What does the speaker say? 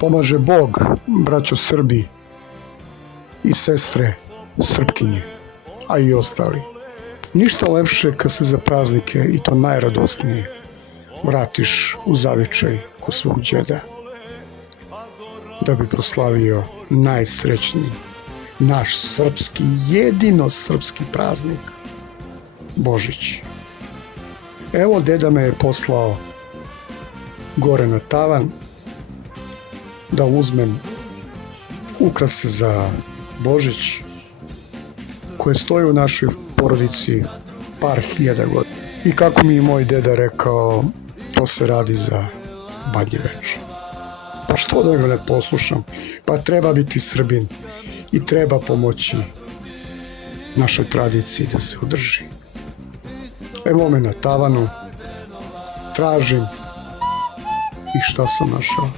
Pomaže Bog, braćo Srbi i sestre Srpkinje, a i ostali. Ništa lepše kad se za praznike, i to najradosnije, vratiš u zavičaj kod svog đeda, da bi proslavio najsrećniji, naš srpski, jedino srpski praznik, Božić. Evo, deda me je poslao gore na tavan da uzmem ukrase za Božić koje stoje u našoj porodici par hiljada godina. I kako mi je moj deda rekao, to se radi za Badnje veče. Pa što da ga ne poslušam? Pa treba biti Srbin i treba pomoći našoj tradiciji da se održi. Evo me na tavanu, tražim i šta sam našao?